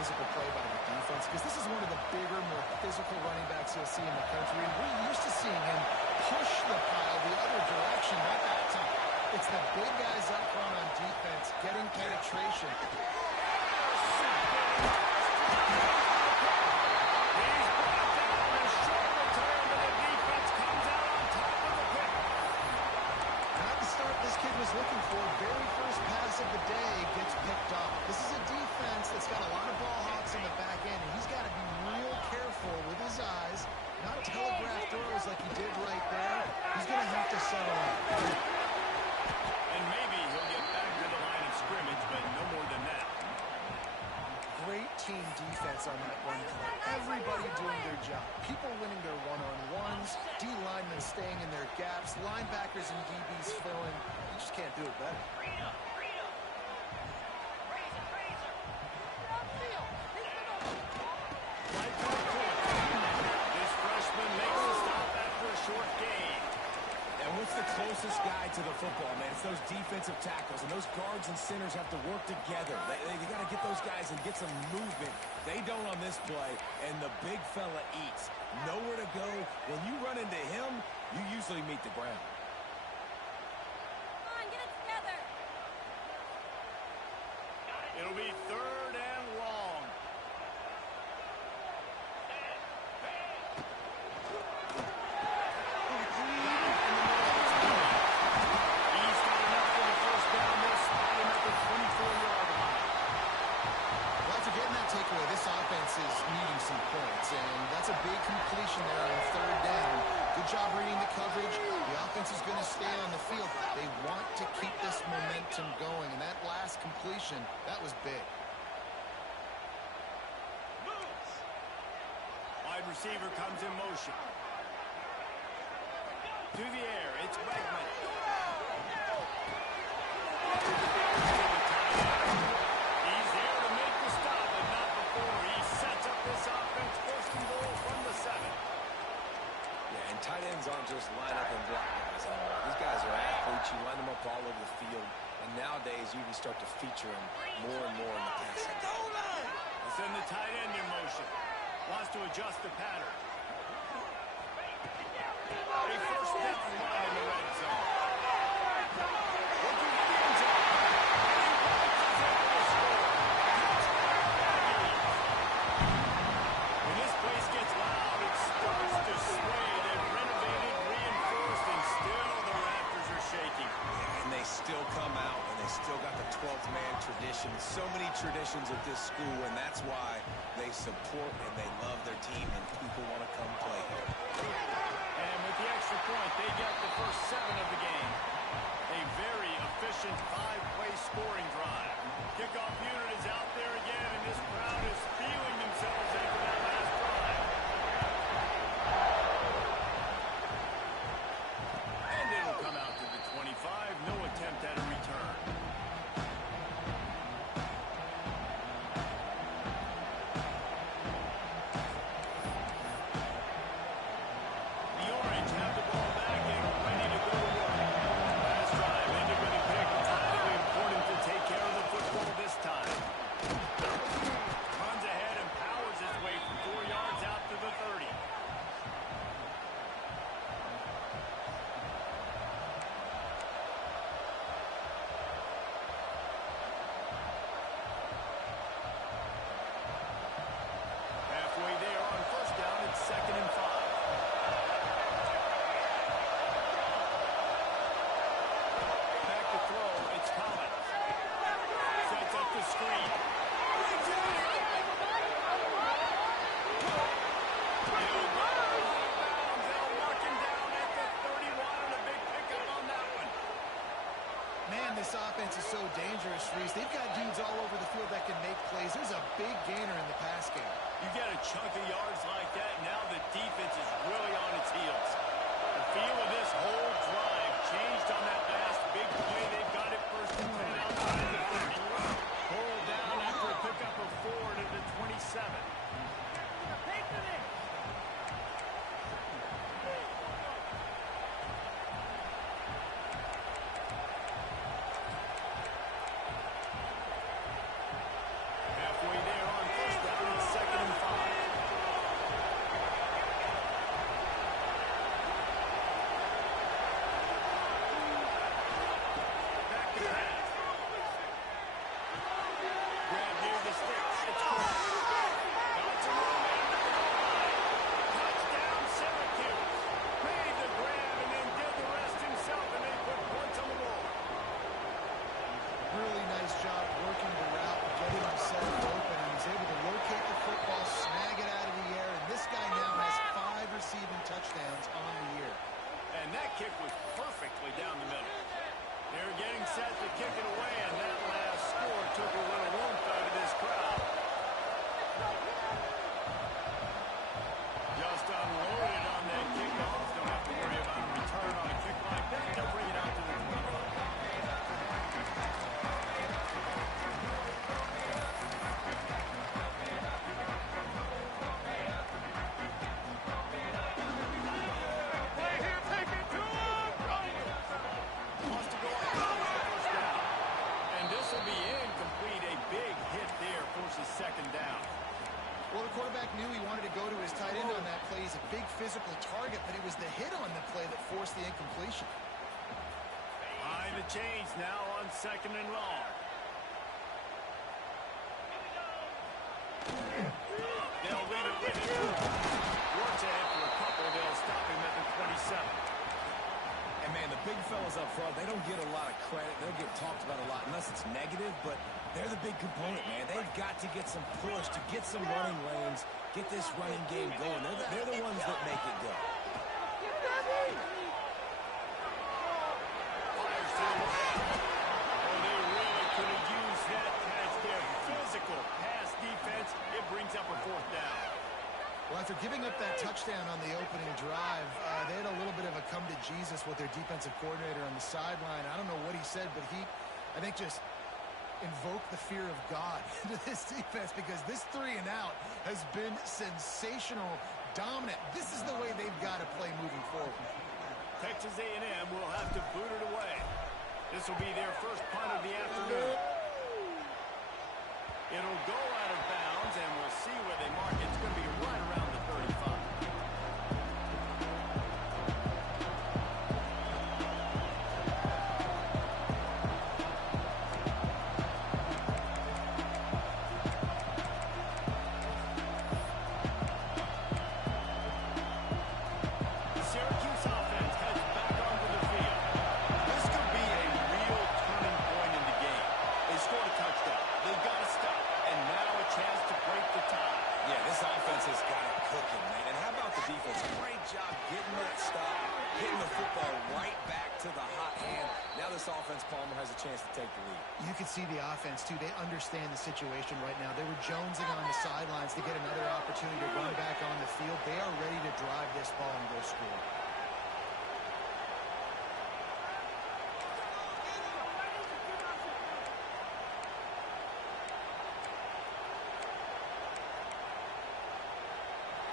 physical play by the defense because this is one of the bigger, more physical running backs you'll see in the country. And we're used to seeing him push the pile the other direction, not that time. It's the big guys up front on defense getting penetration. Looking for very first pass of the day gets picked off. This is a defense that's got a lot of ball hawks in the back end, and he's got to be real careful with his eyes, not telegraph throws like he did right there. He's going to have to settle in. And maybe he'll get back to the line of scrimmage, but no more than that. Great team defense on that one play. Everybody doing their job. People winning their one-on-ones, D-linemen staying in their gaps, linebackers and DBs filling. You just can't do it better. This freshman makes a stop after a short gain. And what's the closest guy to the football, man? It's those defensive tackles, and those guards and centers have to work together. They got to get those guys and get some movement. They don't on this play, and the big fella eats. Nowhere to go. When you run into him, you usually meet the ground. Come on, get it together. It'll be 3rd and long. He's got enough for the first down. They'll spot him at the 24-yard line. Well, after getting that takeaway, this offense is needing some points, and that's a big completion there on 3rd down. Good job reading the coverage. The offense is going to stay on the field. They want to keep this momentum going, and that last completion, that was big. Wide receiver comes in motion. To the air, it's Wegman. He's there to make the stop, but not before. He sets up this offense 1st and goal from the 7. Yeah, and tight ends aren't just line up and block guys anymore. These guys are athletes. You line them up all over the field. And nowadays, you can start to feature them more and more in the passing game. Let's send the tight end in motion. Wants to adjust the pattern. A first down line in the red zone. Looking at the end zone. When this place gets loud, it starts to sway. They've renovated, reinforced, and still the Raptors are shaking. And they still come out, and they still got the 12th man tradition. So many traditions at this school, and that's why they support and they love their team, and people want to come play here. And with the extra point, they get the first 7 of the game. A very efficient 5-play scoring drive. Kickoff unit is out there again, and this crowd is feeling themselves after that last drive. And it'll come out to the 25. No attempt at a return. The Orange have the ball back and ready to go to work. Last drive ended with a pick. Vitally important to take care of the football this time. Runs ahead and powers his way from 4 yards out to the 30. Halfway there on 1st down, it's 2nd and 5. Back to throw, it's Collins. Sets up the screen. He'll go out of bounds. They'll mark him down at the 31 and a big pickup on that one. Man, this offense is so dangerous, Reese. They've got dudes all over the field that can make plays. There's a big gainer in the pass game. You get a chunk of yards like that, now the defense is really on its heels. The feel of this whole drive changed on that last big play. They've got it 1st and 10 outside the 30. Pulled down after a pickup of 4 to the 27. Halfway there on 1st set to kick it away, and that last score took a little warmth out of this crowd. Just unloaded on that kickoff. Don't have to worry about a return on a kick like that. They'll bring it out to the 25. Second down. Well, the quarterback knew he wanted to go to his tight end on that play. He's a big physical target, but it was the hit on the play that forced the incompletion. Behind the chains now on second and long. They'll leave it with him. Works ahead for a couple. They'll stop him at the 27. And, man, the big fellas up front, they don't get a lot of credit. They'll get talked about a lot unless it's negative, but they're the big component, man. They've got to get some push, to get some running lanes, get this running game going. They're the ones that make it go. Fires to the right. Oh, they really could have used that pass there. Physical pass defense. It brings up a fourth down. Well, after giving up that touchdown on the opening drive, they had a little bit of a come to Jesus with their defensive coordinator on the sideline. I don't know what he said, but he, I think, just invoked the fear of God into this defense, because this 3 and out has been sensational, dominant. This is the way they've got to play moving forward. Texas A&M will have to boot it away. This will be their first punt of the afternoon. It'll go out of bounds, and we'll see where they mark it. It's going to be right around the 35. Syracuse offense heads back onto the field. This could be a real turning point in the game. They scored a touchdown. They've got to stop, and now a chance to break the tie. Yeah, this offense has got it cooking, man. And how about the defense? Great job getting that stop, getting the football right back to the hot hand. Now this offense, Palmer, has a chance to take the lead. You can see the offense, too. They understand the situation right now. They were jonesing on the sidelines to get another opportunity to run back on the field. They are ready to drive this ball and go score.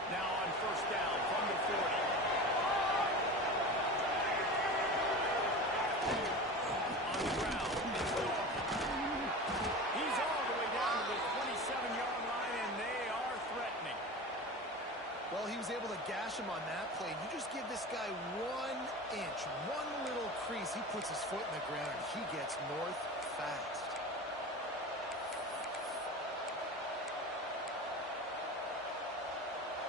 Now on first down from the 40. On the ground, it's Dawkins. He's all the way down to the 27-yard line, and they are threatening. Well, he was able to gash him on that play. You just give this guy 1 inch, one little crease. He puts his foot in the ground, and he gets north fast.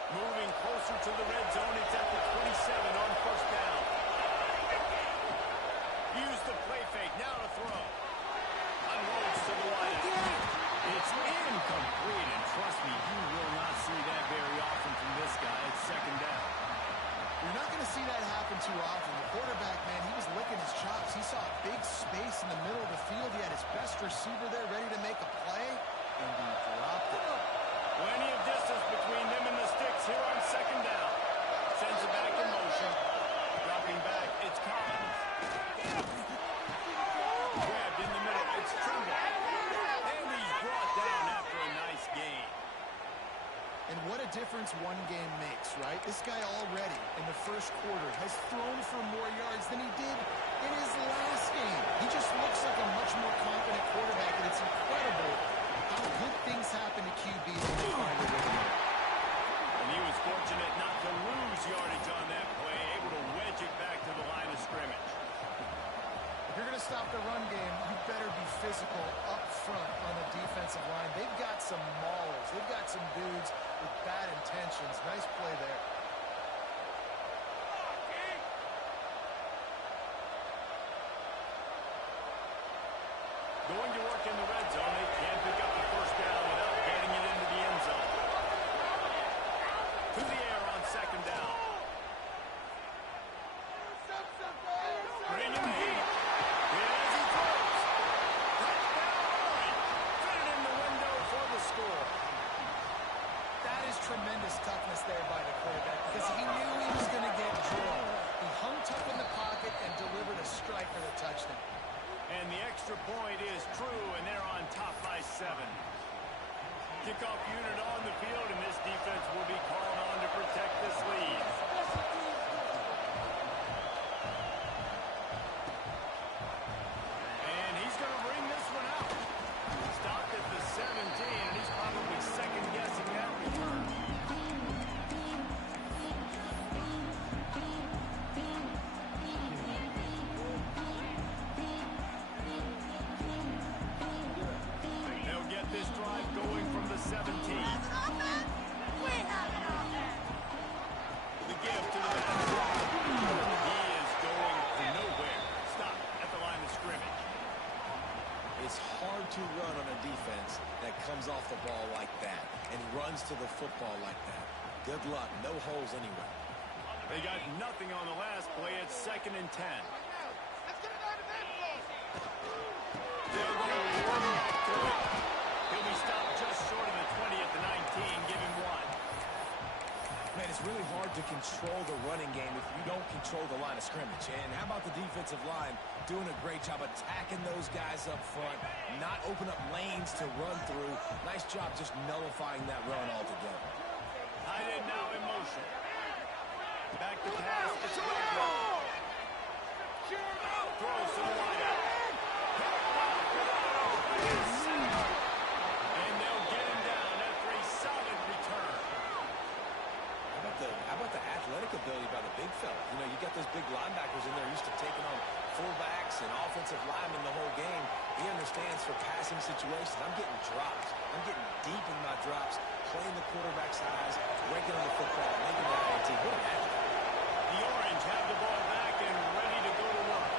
Moving closer to the red zone. It's at the 27 on first down. Use the play fake. Now to throw. Unloads to the line. It's incomplete, and trust me, you will not see that very often from this guy. It's second down. You're not going to see that happen too often. The quarterback, man, he was licking his chops. He saw a big space in the middle of the field. He had his best receiver there ready to make a play, and he dropped it. Plenty of distance between them and the sticks here on second down. Sends it back in motion. Dropping back, it's Collins. Grabbed in the middle, it's Trimble. And he's brought down after a nice gain. And what a difference one game makes, right? This guy already in the first quarter has thrown for more yards than he did in his last game. He just looks like a much more confident quarterback, and it's incredible how good things happen to QBs when they find a rhythm. And he was fortunate not to lose yardage on that play, able to wedge it back to the line of scrimmage. If you're going to stop the run game, you better be physical up front on the defensive line. They've got some maulers. They've got some dudes with bad intentions. Nice play there. Going to work in the red zone. They can't pick up the first down without getting it into the end zone. To the air on second down. Bring him heat. Here as he throws. touchdown. And the extra point is true, and they're on top by 7. Kickoff unit on the field, and this defense will be called on to protect this lead. And he's going to bring this one out. Stopped at the 17, and he's probably second-guessing that return. They'll get this drive going from the 17. The give to the back. He is going nowhere. Stop at the line of scrimmage. It's hard to run on a defense that comes off the ball like that and runs to the football like that. Good luck. No holes anywhere. They got nothing on the last play. It's 2nd and 10. They'll go running back to it. He'll be stopped just short of the 20 at the 19. Give him 1. Man, it's really hard to control the running game if you don't control the line of scrimmage. And how about the defensive line doing a great job attacking those guys up front, not open up lanes to run through. Nice job just nullifying that run altogether. Tight end now in motion. Back to pass. It's Wagner. Throws to the wideout. And they'll get him down after a solid return. How about the athletic ability by the big fella? You know, you got those big linebackers in there used to taking on fullbacks and offensive linemen the whole game. He understands for passing situations. I'm getting drops. I'm getting deep in my drops, playing the quarterback's eyes, breaking on the football, making the INT. What an athlete. The Orange have the ball back and ready to go to work.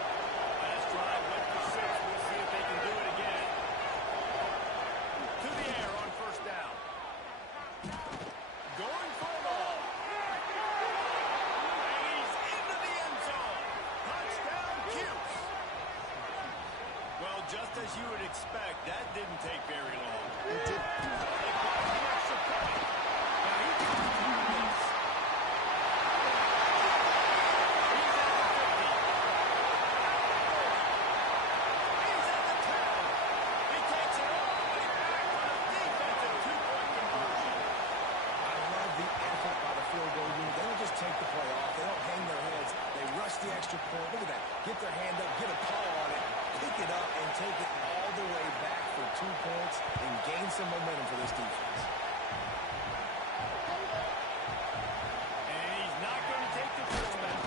Last drive went for 6. We'll see if they can do it again. To the air on first down. Going for it all. And he's into the end zone. Touchdown, Cuse. Well, just as you would expect, that didn't take very long. It did. They caught the extra point. Now he can do this. He's at the 50. He's at the 10. He takes it all the way back for a defensive 2-point conversion. I love the effort by the field goal unit. They don't just take the play off. They don't hang their heads. They rush the extra point. Look at that. Get their hand up, get a call on it, pick it up, and take it all the way back for 2 points and gain some momentum for this defense. And he's not going to take the first back.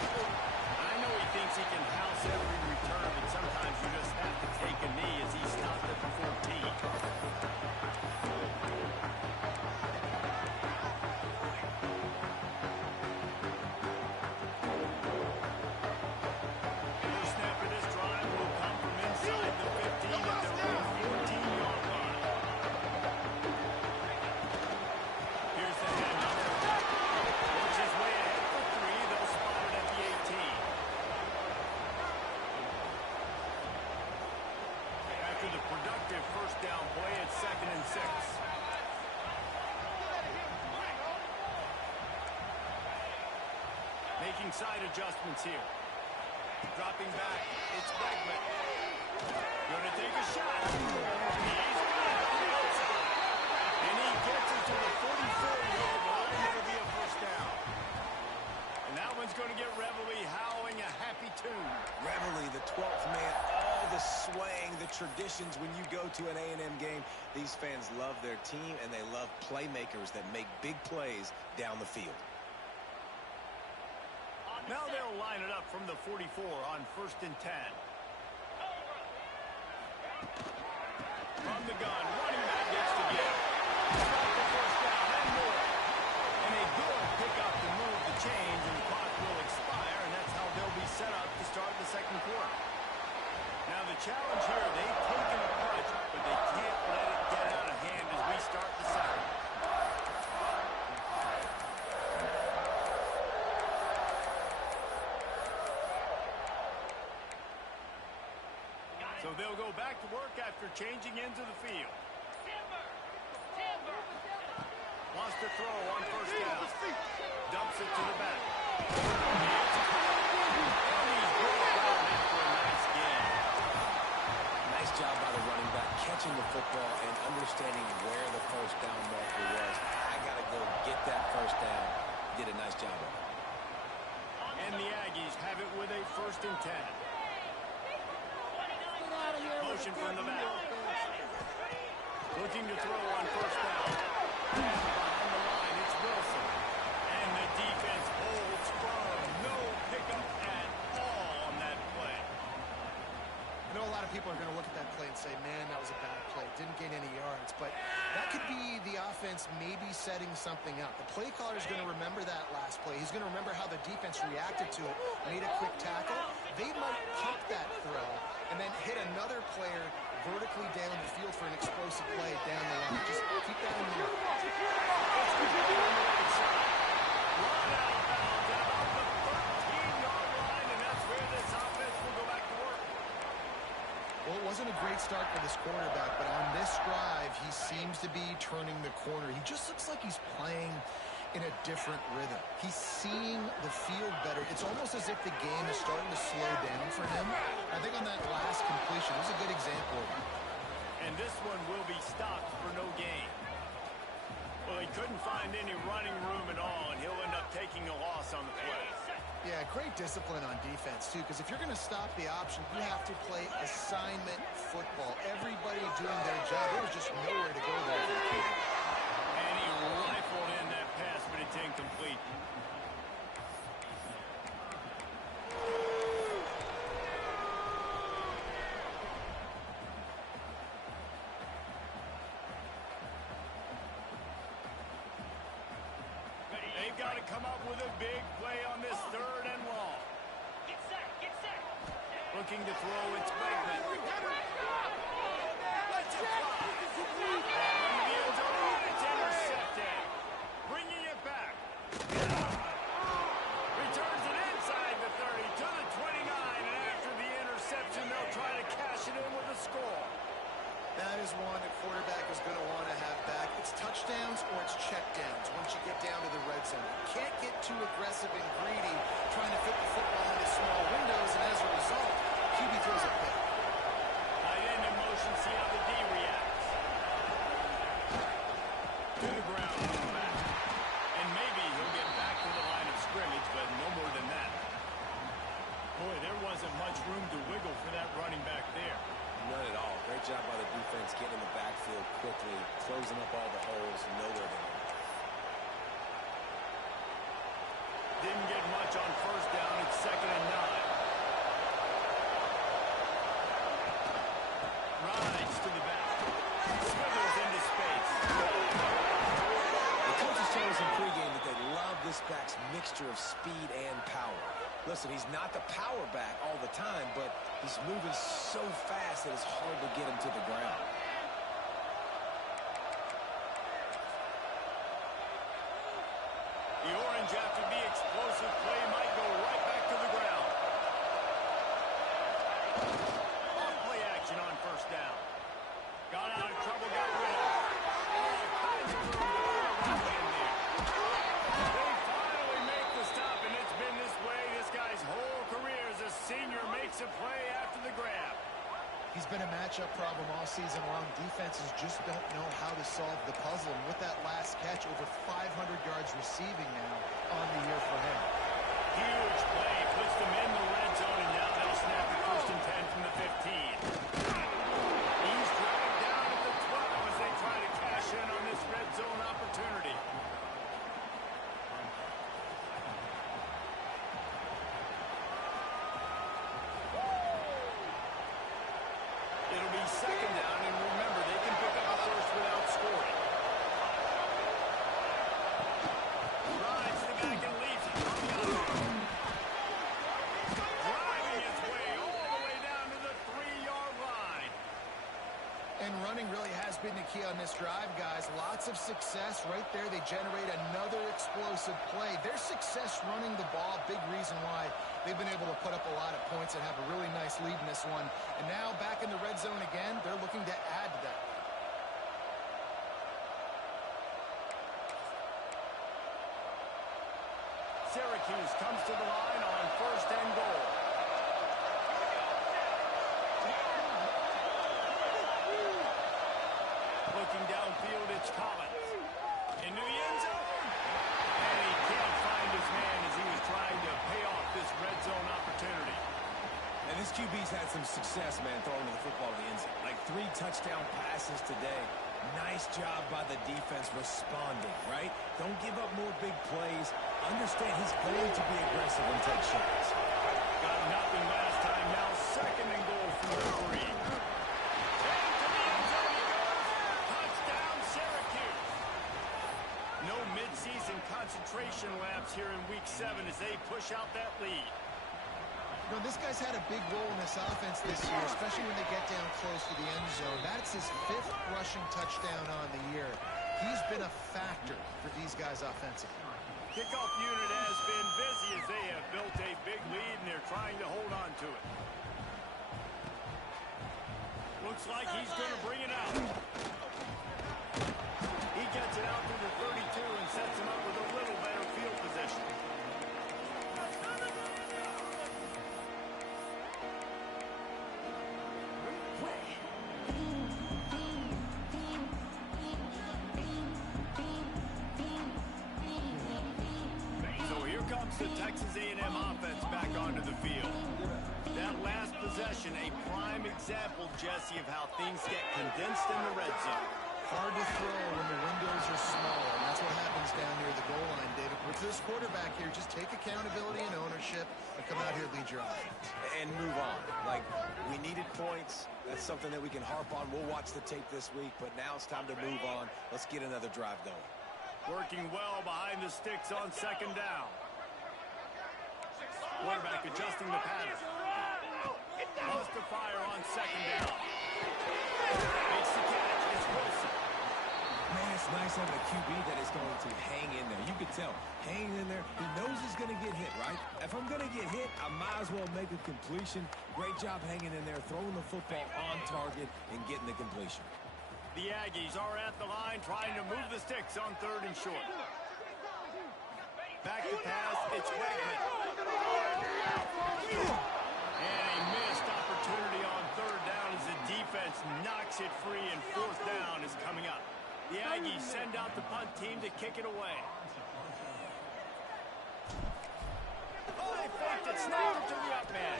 I know he thinks he can house every return, but sometimes you just have to take a knee as he stopped at the 14. First snap of this drive will come from inside the 15 at their own 14-yard line. Here's the handoff. Works his way ahead for 3. They'll spot it at the 18. After the productive first down play, it's 2nd and 6. Making side adjustments here. Dropping back, it's Bregman. Gonna take a shot. He's good on the outside. And he gets it to the 44-yard line. That'll be a first down. And that one's going to get Reveille howling a happy tune. Reveille, the 12th man, all the swaying, the traditions when you go to an A&M game. These fans love their team, and they love playmakers that make big plays down the field. Now they'll line it up from the 44 on 1st and 10. From the gun, running back gets the give. Got the first down and more. And a good pickup to move the chains, and the clock will expire, and that's how they'll be set up to start the second quarter. Now the challenge here, they've taken a punch, but they can't let it get out of hand as we start the second. So they'll go back to work after changing into the field. Wants to throw on first down. Dumps it to the back. And he's brought down after a nice game. watching the football and understanding where the first down marker was. I got to go get that first down. Did a nice job of it. And the Aggies have it with a 1st and 10. Motion from the back. Looking to throw on 1st down. Behind the line, it's Wilson. And the defense holds firm. No pickup at all on that play. I know a lot of people are going to look at that play and say, man, that was a bad play. Didn't gain any yards. But that could be the offense maybe setting something up. The play caller is going to remember that last play. He's going to remember how the defense reacted to it, made a quick tackle. They might pump that throw and then hit another player vertically down the field for an explosive play down the line. Just keep that in mind. Well, it wasn't a great start for this quarterback, but on this drive, he seems to be turning the corner. He just looks like he's playing in a different rhythm. He's seeing the field better. It's almost as if the game is starting to slow down for him. I think on that last completion, it was a good example of it. And this one will be stopped for no gain. Well, he couldn't find any running room at all, and he'll end up taking a loss on the play. Yeah, great discipline on defense, too, because if you're going to stop the option, you have to play assignment football. Everybody doing their job. There was just nowhere to go there for the kid. And he rifled in that pass, but it's incomplete. They've got to come up with a big play on this 3rd and long. Get set. Looking to throw, it's Bregman. Let's it fly. In the end zone, it's intercepted. Bringing it back. Returns it inside the 30 to the 29, and after the interception, they'll try to cash it in with a score. That is one the quarterback is going to want to have back. It's touchdowns or it's checkdowns once you get down to the red zone. You can't get too aggressive and greedy trying to fit the football into small windows, and as a result, QB throws a pick. Tight end in motion, see how the D reacts. To the ground, back. And maybe he'll get back to the line of scrimmage, but no more than that. Boy, there wasn't much room to wiggle for that running back there. None at all. Great job by the defense getting in the backfield quickly, closing up all the holes, nowhere to go. Didn't get much on 1st down. It's 2nd and 9. Rides to the back. Swivels into space. The coaches told us in pregame that they love this back's mixture of speed and power. Listen, he's not the power back all the time, but he's moving so fast that it's hard to get him to the ground. The orange, after the explosive play, might go right back to the ground. Off play action on 1st down. Got out of trouble, got rid of it. All kinds of room to throw right in there. They finally make the stop, and it's been this way this guy's whole career as a senior makes a play after the grab. He's been a matchup problem all season long. Defenses just don't know how to solve the puzzle. And with that last catch, over 500 yards receiving now on the year for him. Huge play, puts them in the red zone, and now they'll snap it 1st and 10 from the 15. He's dragged down at the 12 as they try to cash in on this red zone opportunity. It'll be 2nd down, and remember, they can pick up a 1st without scoring. Rides the back and leaves it on the other. Driving its way all the way down to the 3-yard line. And running really has been the key on this drive, guys. Lots of success right there. They generate another explosive play. Their success running the ball, big reason why they've been able to put up a lot of points and have a really nice lead in this one. And now back in the red zone again, they're looking to add to that. Syracuse comes to the line on 1st and goal. Looking downfield, it's Collins. Into the end zone. And he can't find his man as he was trying to pay off this red zone opportunity. And this QB's had some success, man, throwing the football to the end zone. Like 3 touchdown passes today. Nice job by the defense responding, right? Don't give up more big plays. Understand he's going to be aggressive and take shots. Got nothing last time. Now 2nd and goal from the 3. Into the end zone he goes. Touchdown, Syracuse. No midseason concentration lapse here in Week 7 as they push out that lead. You know, this guy's had a big role in this offense this year, especially when they get down close to the end zone. That's his 5th rushing touchdown on the year. He's been a factor for these guys offensively. Kickoff unit has been busy as they have built a big lead, and they're trying to hold on to it. Looks like he's going to bring it out. He gets it out to the 32 and sets him up with a little better field position. The Texas A&M offense back onto the field. That last possession, a prime example, Jesse, of how things get condensed in the red zone. Hard to throw when the windows are small, and that's what happens down near the goal line, David. With this quarterback here, just take accountability and ownership and come out here and lead your offense. And move on. Like, we needed points. That's something that we can harp on. We'll watch the tape this week, but now it's time to move on. Let's get another drive going. Working well behind the sticks on 2nd down. Quarterback adjusting the pattern. Lost to fire on 2nd down. Makes the catch. It's Wilson. Man, it's nice having a QB that is going to hang in there. You can tell. Hanging in there. He knows he's going to get hit, right? If I'm going to get hit, I might as well make a completion. Great job hanging in there, throwing the football on target, and getting the completion. The Aggies are at the line trying to move the sticks on 3rd and short. Back to pass. It's Wegman. And a missed opportunity on 3rd down as the defense knocks it free, and 4th down is coming up. The Aggies send out the punt team to kick it away. Oh, they faked it. Snap it to the up man.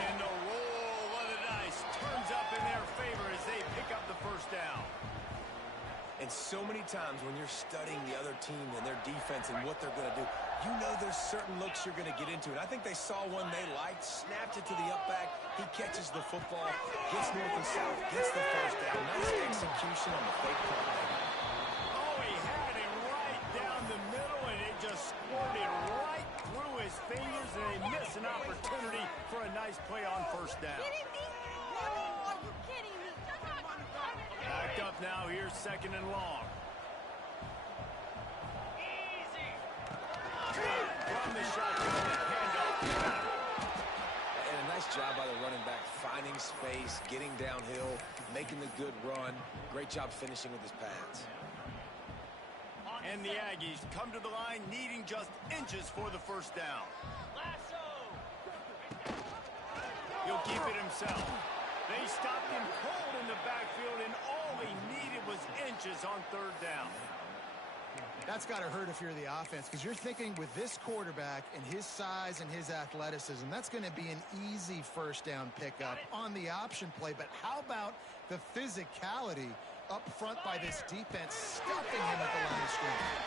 And the roll of the dice turns up in their favor as they pick up the 1st down. And so many times when you're studying the other team and their defense and what they're going to do, you know there's certain looks you're going to get into. And I think they saw one they liked, snapped it to the up back. He catches the football, gets north and south, gets the 1st down. Nice execution on the fake punt. Oh, he had it right down the middle, and it just squirted right through his fingers, and they miss an opportunity for a nice play on 1st down. Are you kidding me? Backed up now, here's 2nd and long. From the shotgun, handoff. And a nice job by the running back, finding space, getting downhill, making the good run. Great job finishing with his pads. And the Aggies come to the line needing just inches for the 1st down. He'll keep it himself. They stopped him cold in the backfield, and all he needed was inches on 3rd down. That's got to hurt if you're the offense, because you're thinking with this quarterback and his size and his athleticism, that's going to be an easy 1st down pickup on the option play. But how about the physicality up front by this defense, stuffing him at the line of scrimmage?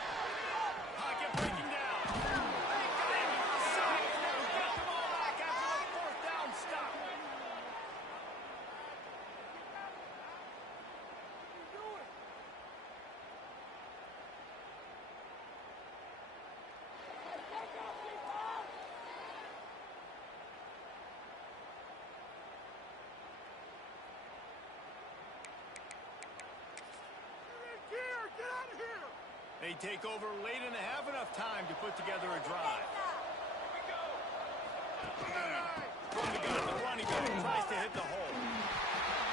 Pocket breaking down. Inside, and they'll get the ball back after the 4th down stop. They take over late in the half, enough time to put together a drive. From the gun, the running back tries to hit the hole.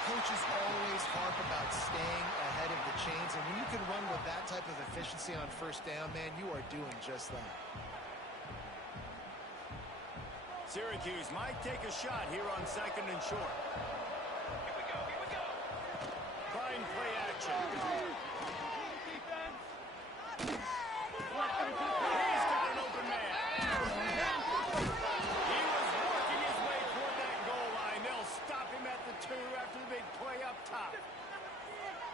Coaches always harp about staying ahead of the chains, and when you can run with that type of efficiency on 1st down, man, you are doing just that. Syracuse might take a shot here on 2nd and short. Line play action. He's got an open man. He was working his way toward that goal line. They'll stop him at the 2 after the big play up top.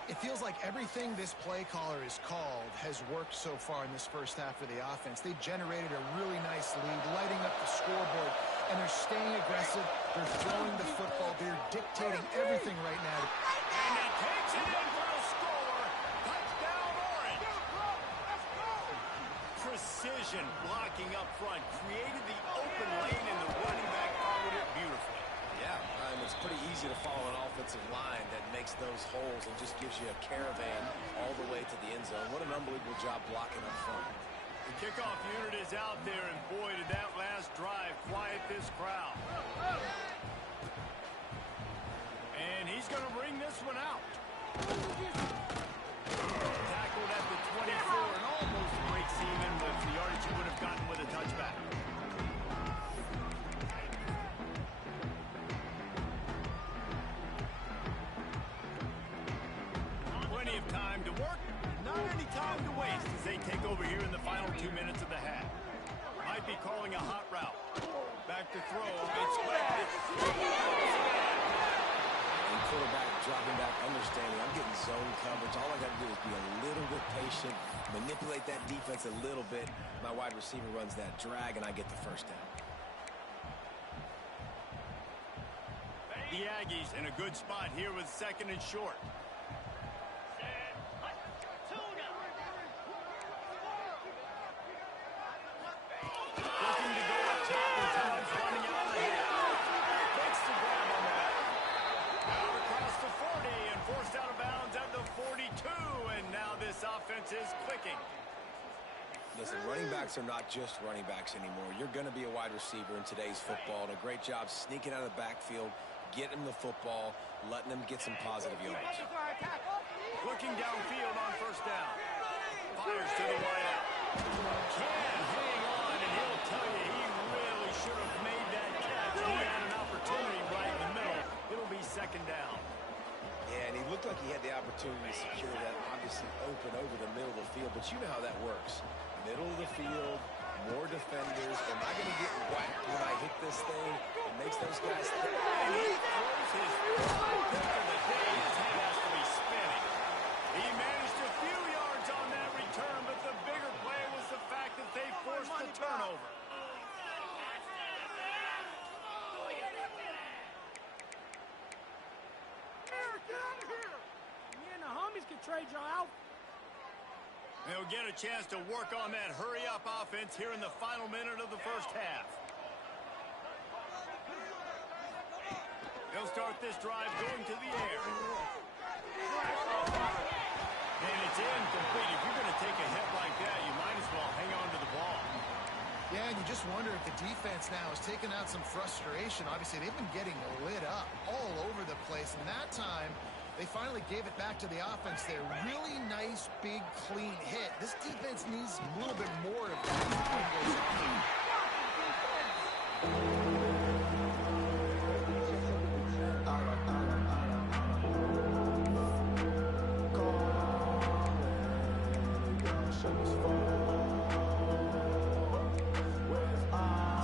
It feels like everything this play caller has called has worked so far in this first half of the offense. They generated a really nice lead, lighting up the scoreboard, and they're staying aggressive. They're throwing the football. They're dictating everything right now. And he takes it in for the score. Touchdown, Orange. Precision blocking up front created the open lane, and the running back followed it beautifully. Yeah, it's pretty easy to follow an offensive line that makes those holes and just gives you a caravan all the way to the end zone. What an unbelievable job blocking up front. The kickoff unit is out there, and boy, did that last drive quiet this crowd. And he's going to bring this one out. Tackled at the 24 and almost breaks even with the yardage he would have gotten with a touchback. Plenty of time to work, not any time to waste as they take over here in the final 2 minutes of the half. Might be calling a hot route. Back to throw. It's And quarterback dropping back, understanding I'm getting zone coverage. All I got to do is be a little bit patient, manipulate that defense a little bit. My wide receiver runs that drag, and I get the first down. the Aggies in a good spot here with 2nd and short. Looking to go up top, and Tom's running out of the hit. Makes the grab on that. Out across the 40 and forced out of bounds at the 42, and now this offense is clicking. Listen, running backs are not just running backs anymore. You're going to be a wide receiver in today's football, and a great job sneaking out of the backfield, getting the football, letting them get some positive yards. Looking downfield on 1st down. Fires to the wideout. Can hang on, and he'll tell you he really should have made that catch. He had an opportunity right in the middle. It'll be 2nd down. Yeah, and he looked like he had the opportunity to secure that, obviously open over the middle of the field, but you know how that works. Middle of the field, more defenders. Am I going to get whacked when I hit this thing? It makes those guys think. And he throws his first pick of the day. His head has to be spinning. He managed a few yards on that return, but the bigger play was the fact that they forced the turnover. Trade you out. They'll get a chance to work on that hurry-up offense here in the final minute of the 1st half. They'll start this drive going to the air. And it's incomplete. If you're going to take a hit like that, you might as well hang on to the ball. Yeah, and you just wonder if the defense now is taking out some frustration. Obviously, they've been getting lit up all over the place, and that time they finally gave it back to the offense there. Really nice, big, clean hit. This defense needs a little bit more of that as the game goes on.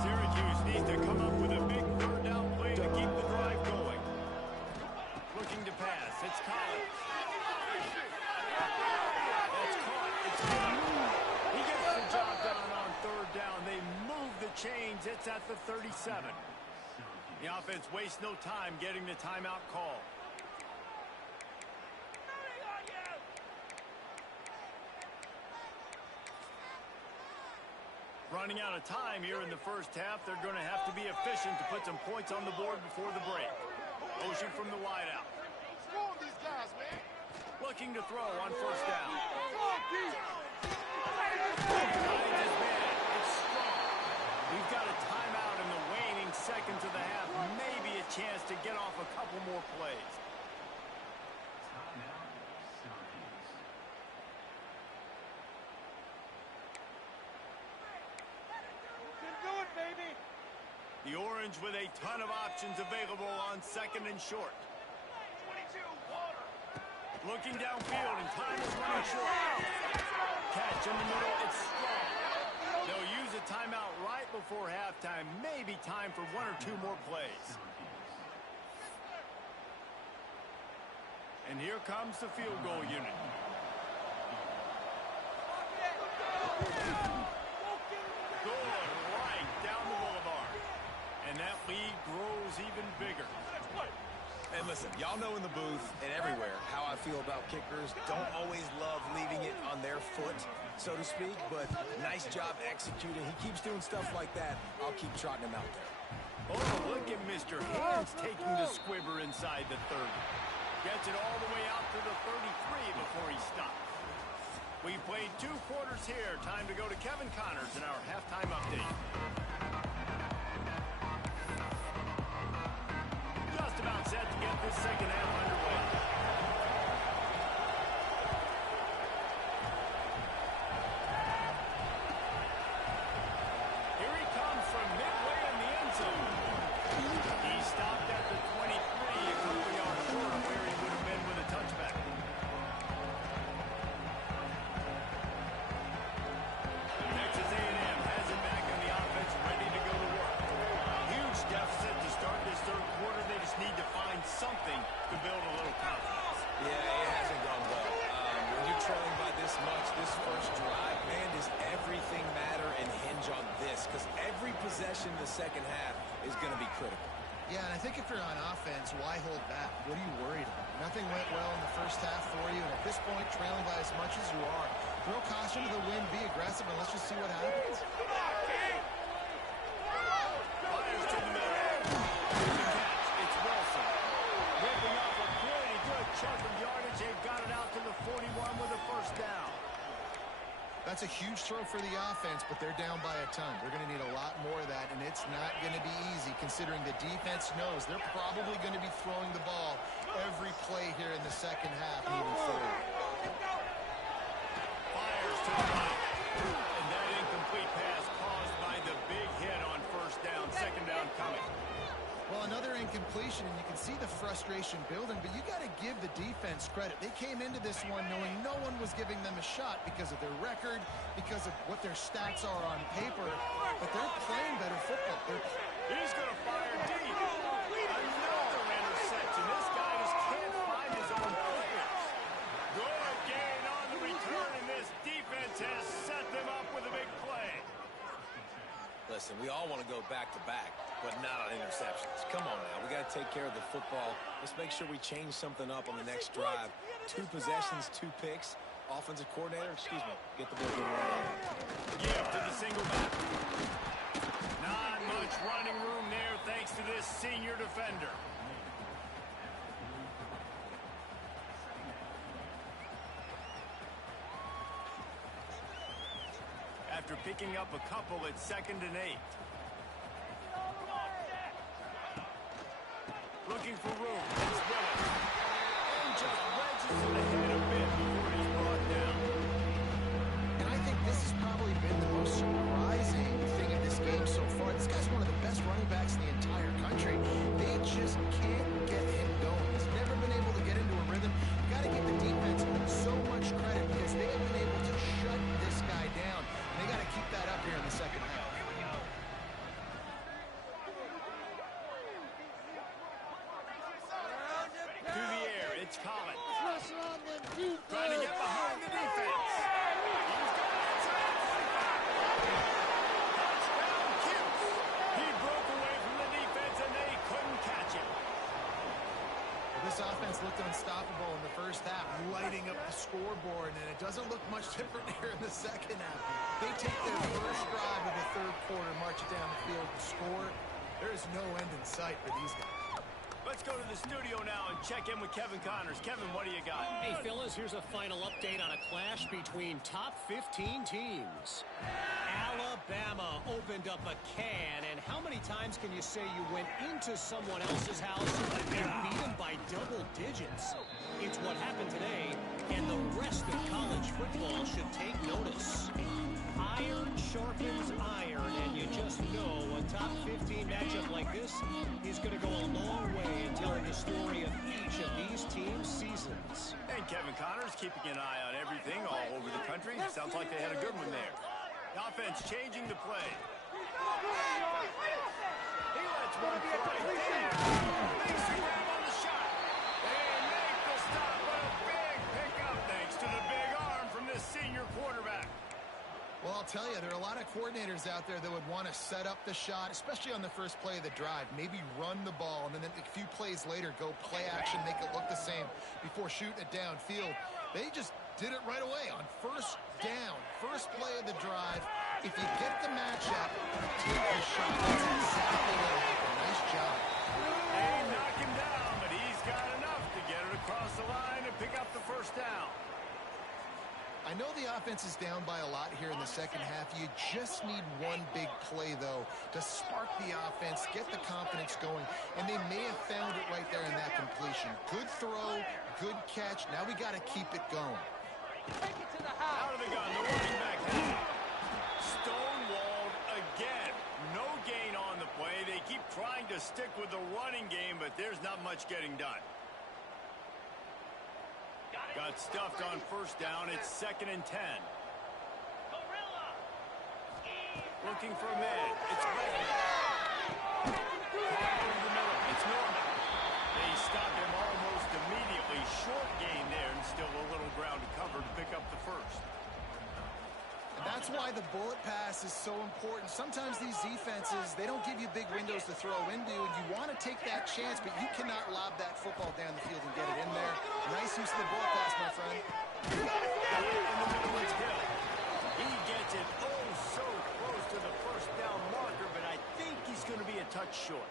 Syracuse needs to come up with a big 3rd down play to keep the drive going. Looking to pass. It's Collins. That's caught. It's good. He gets the job done on 3rd down. They move the chains. It's at the 37. The offense wastes no time getting the timeout call. Running out of time here in the 1st half. They're going to have to be efficient to put some points on the board before the break. Motion from the wideout. Looking to throw on 1st down. Finds his man. It's strong. We've got a timeout in the waning seconds of the half. Maybe a chance to get off a couple more plays. The Orange with a ton of options available on 2nd and short. Looking downfield, and time is running short. Catch in the middle, it's strong. They'll use a timeout right before halftime. Maybe time for one or two more plays. And here comes the field goal unit. Good, right down the boulevard. And that lead grows even bigger. And listen, y'all know in the booth and everywhere how I feel about kickers. Don't always love leaving it on their foot, so to speak, but nice job executing. He keeps doing stuff like that. I'll keep trotting him out there. Oh, look at Mr. Hands taking the squibber inside the 30. Gets it all the way out to the 33 before he stops. We played 2 quarters here. Time to go to Kevin Connors in our halftime update. Just about set to get this second half underway. Here he comes from midway in the end zone. He stopped at the 23, a couple yards short of where he would have been with a touchback. Texas A&M has it back in the offense, ready to go to work. Huge deficit to start this third quarter. They just need to find something to build a little confidence. Yeah, it hasn't gone well. When you're trailing by this much, this first drive, man, does everything matter and hinge on this? Because every possession in the second half is going to be critical. Yeah, and I think if you're on offense, why hold back? What are you worried about? Nothing went well in the first half for you, and at this point, trailing by as much as you are, throw caution to the wind, be aggressive, and let's just see what happens. Fires to the middle. Here's the catch. It's Wilson. Ripping off a pretty good chunk of yardage. They've got it out to the 41 with a first down. That's a huge throw for the offense, but they're down by a ton. They're going to need a lot more of that, and it's not going to be easy considering the defense knows they're probably going to be throwing the ball every play here in the second half moving forward. Fires to the right. And that incomplete pass caused by the big hit on first down. Second down coming. Well, another incompletion, and you can see the frustration building, but you got to give the defense credit. They came into this one knowing no one was giving them a shot because of their record, because of what their stats are on paper, but they're playing better football. He's going to fire deep. Another interception. This guy just can't find his own players. Good gain on the return, and this defense has set them up with a big play. Listen, we all want to go back-to-back, but not on interceptions. Come on now. We got to take care of the football. Let's make sure we change something up on the next drive. 2 possessions, 2 picks. Offensive coordinator, get the ball going. Give to the single back. Not much running room there thanks to this senior defender. After picking up a couple, it's 2nd and 8. Looking for room. It's Willis. And just wedges it ahead a bit before he's brought down. And I think this has probably been the most surprising thing in this game so far. This guy's one of the best running backs in the entire country. They just can't get him going. He's never been able to get into a rhythm. You got to give the defense so much credit because they have been able to shut this guy down. And they got to keep that up here in the second half. To the air, it's Collins. Trying to get behind the defense. He's got it inside 45. Touchdown, Cuse. He broke away from the defense, and they couldn't catch him. This offense looked unstoppable in the first half, lighting up the scoreboard, and it doesn't look much different here in the second half. They take their first drive of the third quarter, march it down the field to score. There is no end in sight for these guys. Let's go to the studio now and check in with Kevin Connors. Kevin, what do you got? Hey, fellas, here's a final update on a clash between top 15 teams. Alabama opened up a can, and how many times can you say you went into someone else's house and beat them by double digits? It's what happened today, and the rest of college football should take notice. Iron sharpens iron, and you just know a top 15 matchup like this is going to go a long way in telling the story of each of these teams' seasons. And Kevin Kevin Connors keeping an eye on everything all over the country. Sounds like they had a good one there. The offense changing the play. He lets one fly deep. Makes the grab on the shot. They make the stop, but a big pickup thanks to the big arm from this senior quarterback. Well, I'll tell you, there are a lot of coordinators out there that would want to set up the shot, especially on the first play of the drive, maybe run the ball, and then a few plays later go play action, make it look the same before shooting it downfield. They just did it right away on first down, first play of the drive. If you get the matchup, take the shot. That's exactly what happened. Nice job. They knock him down, but he's got enough to get it across the line and pick up the first down. I know the offense is down by a lot here in the second half. You just need one big play, though, to spark the offense, get the confidence going, and they may have found it right there in that completion. Good throw, good catch. Now we got to keep it going. Out of the gun, the running back has it. Stonewalled again. No gain on the play. They keep trying to stick with the running game, but there's not much getting done. Got stuffed on first down. It's 2nd and 10. Looking for a man. It's Redmond. It's Norman. They stop him almost immediately. Short gain there and still a little ground to cover to pick up the first. And that's why the bullet pass is so important. Sometimes these defenses, they don't give you big windows to throw into, and you want to take that chance, but you cannot lob that football down the field and get it in there. Nice use of the bullet pass, my friend. In the middle, it's Hill. He gets it so close to the first down marker, but I think he's going to be a touch short.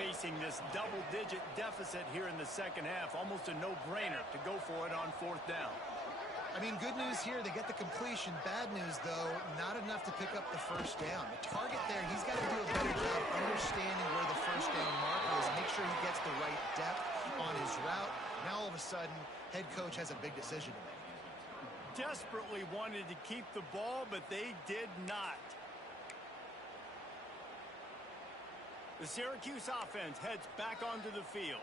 Facing this double-digit deficit here in the second half, almost a no-brainer to go for it on 4th down. I mean, good news here, they get the completion. Bad news, though, not enough to pick up the first down. The target there, he's got to do a better job understanding where the first down marker is, make sure he gets the right depth on his route. Now, all of a sudden, head coach has a big decision to make. Desperately wanted to keep the ball, but they did not. The Syracuse offense heads back onto the field.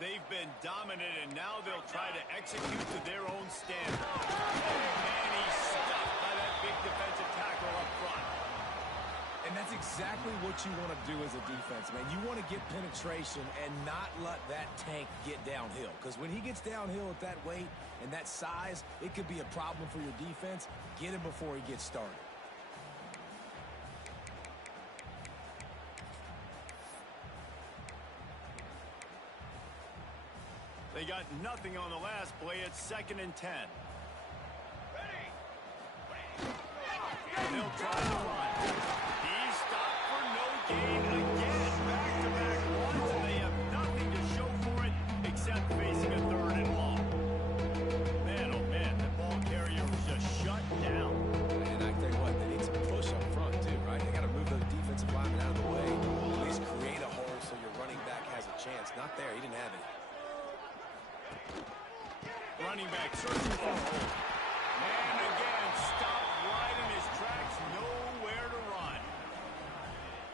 They've been dominant, and now they'll try to execute to their own standard. And he's stuffed by that big defensive tackle up front. And that's exactly what you want to do as a defense, man. You want to get penetration and not let that tank get downhill. Because when he gets downhill at that weight and that size, it could be a problem for your defense. Get him before he gets started. They got nothing on the last play. It's 2nd and 10. They'll try to run. He's stopped for no gain again. Back-to-back runs, and they have nothing to show for it except facing a 3rd and long. Man, oh man, the ball carrier was just shut down. And I tell you what, they need some push up front too, right? They got to move those defensive linemen out of the way. At least create a hole so your running back has a chance. Not there. He didn't have it. Running back searching for a hole. And again, stopped right in his tracks, nowhere to run.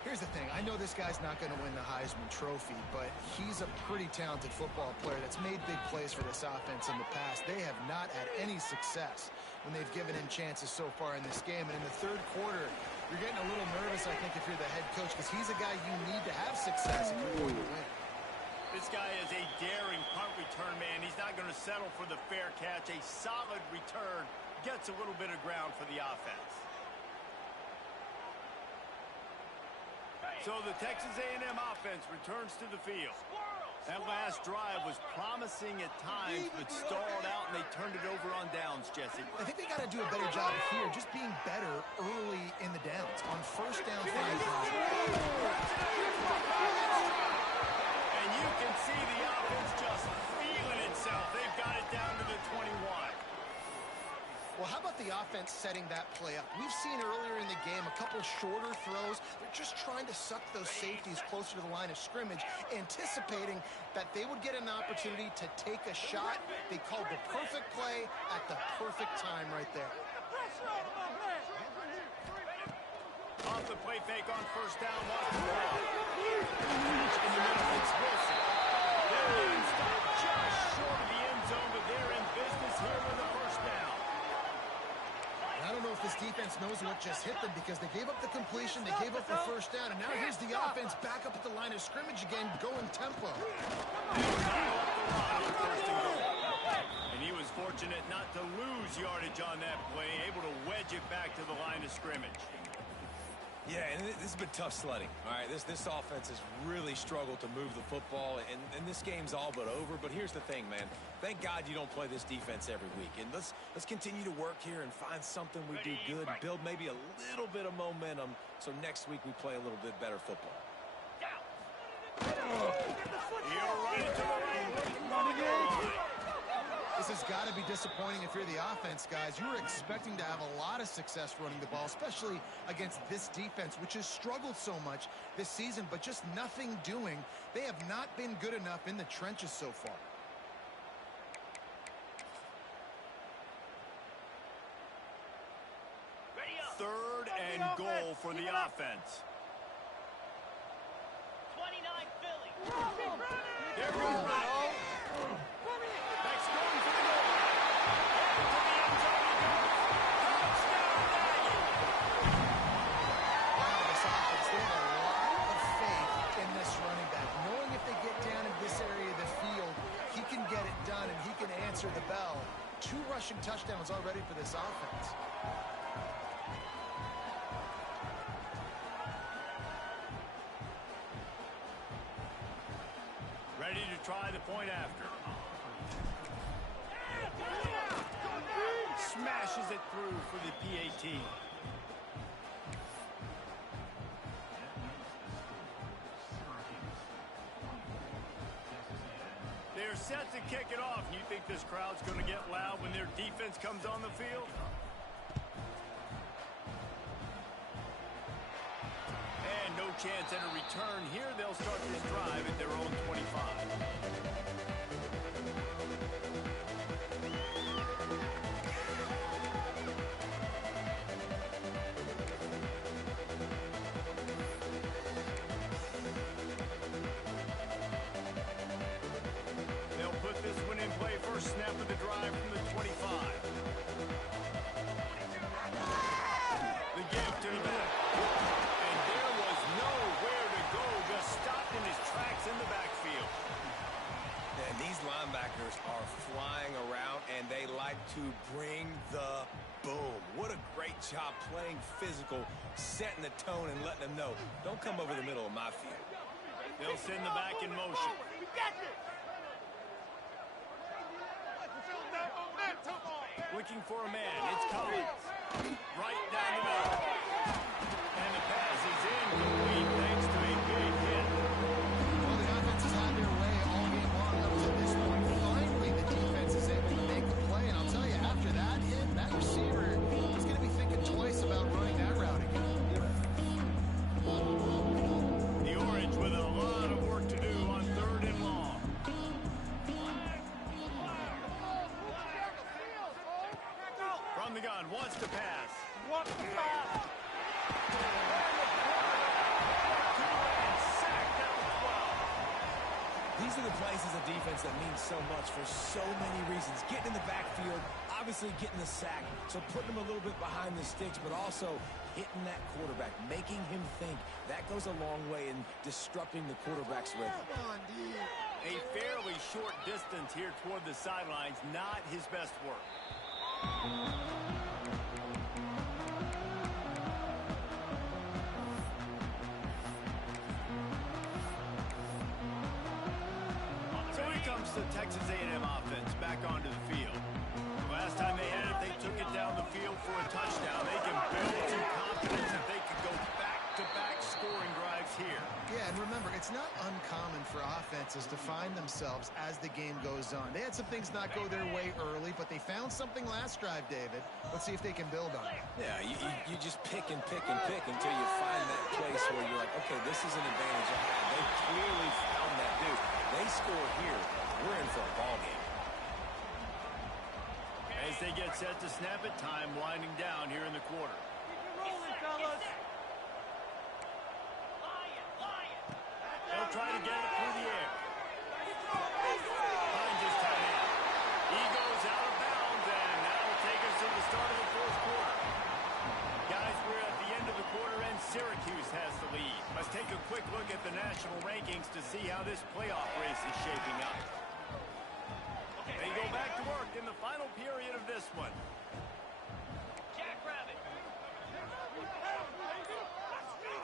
Here's the thing. I know this guy's not going to win the Heisman Trophy, but he's a pretty talented football player that's made big plays for this offense in the past. They have not had any success when they've given him chances so far in this game. And in the 3rd quarter, you're getting a little nervous, I think, if you're the head coach, because he's a guy you need to have success if you're going to win. This guy is a daring punt return man. He's not going to settle for the fair catch. A solid return gets a little bit of ground for the offense. So the Texas A&M offense returns to the field. That last drive was promising at times, but stalled out, and they turned it over on downs, Jesse. I think they got to do a better job here, just being better early in the downs. On first down, and you can see the offense just feeling itself. They've got it down to the 21. Well, how about the offense setting that play up? We've seen earlier in the game a couple shorter throws. They're just trying to suck those safeties closer to the line of scrimmage, anticipating that they would get an opportunity to take a shot. They called the perfect play at the perfect time right there. Off the play fake on first down, lost the ball. In the middle, it's Wilson. They're in stop just short of the end zone, but they're in what just hit them because they gave up the completion, they gave up the first down, and now here's the offense back up at the line of scrimmage again, going tempo. And he was fortunate not to lose yardage on that play, able to wedge it back to the line of scrimmage. Yeah, and this has been tough sledding. All right, this offense has really struggled to move the football, and this game's all but over. But here's the thing, man. Thank God you don't play this defense every week. And let's continue to work here and find something we do good, build maybe a little bit of momentum so next week we play a little bit better football. This has got to be disappointing if you're the offense, guys. You were expecting to have a lot of success running the ball, especially against this defense, which has struggled so much this season, but just nothing doing. They have not been good enough in the trenches so far. Third and goal for the offense. 29 Philly. There we go. That's going for the goal line. And to the end zone he goes. Touchdown, Nagy. Wow, this offense, they have a lot of faith in this running back, knowing if they get down in this area of the field, he can get it done and he can answer the bell. 2 rushing touchdowns already for this offense. Ready to try the point after. Smashes it through for the PAT. They're set to kick it off. You think this crowd's going to get loud when their defense comes on the field? And no chance at a return here. They'll start this drive at their own 25. They'll put this one in play first snap of the drive from the 25. The give to the back. And there was nowhere to go, just stopped in his tracks in the backfield. And these linebackers are flying around, and they like to bring the boom. What a great job playing physical, setting the tone and letting them know, don't come over the middle of my field. They'll send the back in motion. Looking for a man. It's Collins. Right down the middle. And the pass is incomplete thanks to a big hit. Well, the offense has had their way all game long up to this point. Finally, the defense is able to make the play. And I'll tell you, after that hit, that receiver is going to be thinking twice about running that route again. The Orange with a lot of work to do on 3rd and long. From the gun, wants to pass. Sacked down 12. These are the plays as a defense that mean so much for so many reasons. Getting in the backfield, obviously getting the sack, so putting him a little bit behind the sticks, but also hitting that quarterback, making him think. That goes a long way in disrupting the quarterback's rhythm. A fairly short distance here toward the sidelines, not his best work. So here comes the Texas A&M offense back onto the field. Last time they had it, they took it down the field for a touchdown. They can build some confidence that they could go back-to-back scoring drives here. Yeah, and remember, it's not uncommon for offenses to find themselves as the game goes on. They had some things not go their way early, but they found something last drive, David. Let's see if they can build on it. Yeah, you just pick and pick and pick until you find that place where you're like, okay, this is an advantage I have. They clearly found that dude. They score here, we're in for a ball game. As they get set to snap it, time winding down here in the quarter. They'll try to get it through the air. Finds his tight end. He goes out of bounds, and that'll take us to the start of the 4th quarter. Guys, see how this playoff race is shaping up. They go back to work in the final period of this one. Jackrabbit.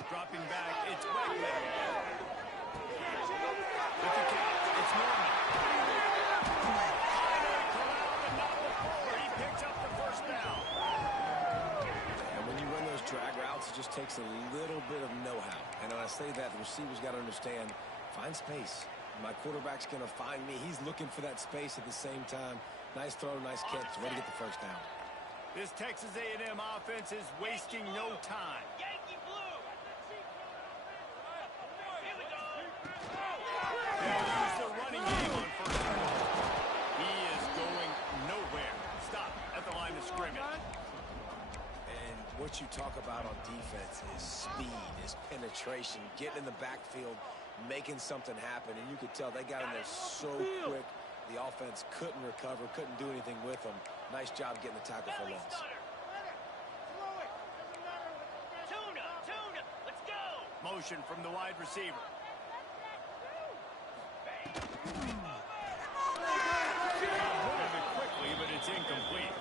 Dropping back, it's Wegman. With the catch, it's Norman. Highlight Corral, but not before. He picks up the first down. And when you run those drag routes, it just takes a little bit of know-how. And when I say that, the receiver's got to understand, find space. My quarterback's going to find me. He's looking for that space at the same time. Nice throw, nice catch. Way to get the first down. This Texas A&M offense is wasting no time. Yankee Blue. Here we go. They'll use the running game on first down. He is going nowhere. Stop at the line of scrimmage. And what you talk about on defense is speed, is penetration, getting in the backfield, making something happen. And you could tell they got in there so quick. The offense couldn't recover, couldn't do anything with them. Nice job getting the tackle for Belly loss. stunner. Tuna. Let's go. Motion from the wide receiver. Moving it quickly, but it's incomplete.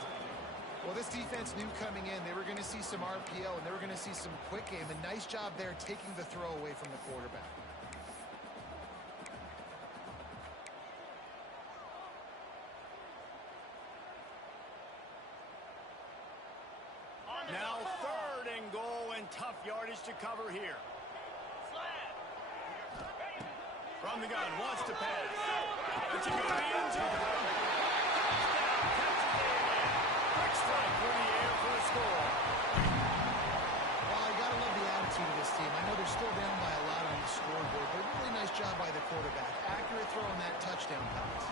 Well, this defense knew coming in they were going to see some RPO and they were going to see some quick game. A nice job there taking the throw away from the quarterback. Now 3rd and goal and tough yardage to cover here. Slab. From the gun, wants to pass. It's a good end zone. Quick strike through the air for a score. Well, you got to love the attitude of this team. I know they're still down by a lot on the scoreboard, but really nice job by the quarterback. Accurate throw on that touchdown pass.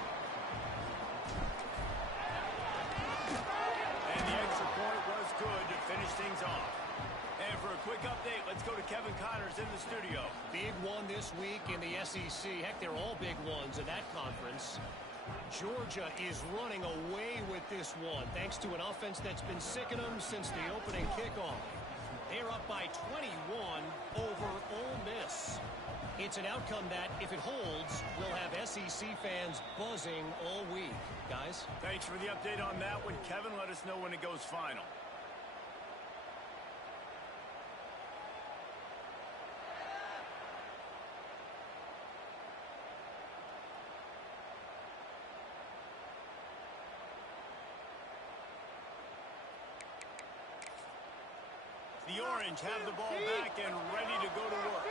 And the extra point was good to finish things off. And for a quick update, let's go to Kevin Connors in the studio. Big one this week in the SEC. Heck, they're all big ones in that conference. Georgia is running away with this one, thanks to an offense that's been sicking them since the opening kickoff. They're up by 21 over Ole Miss. It's an outcome that, if it holds, will have SEC fans buzzing all week. Guys? Thanks for the update on that one, Kevin. Let us know when it goes final. The Orange have the ball back and ready to go to work.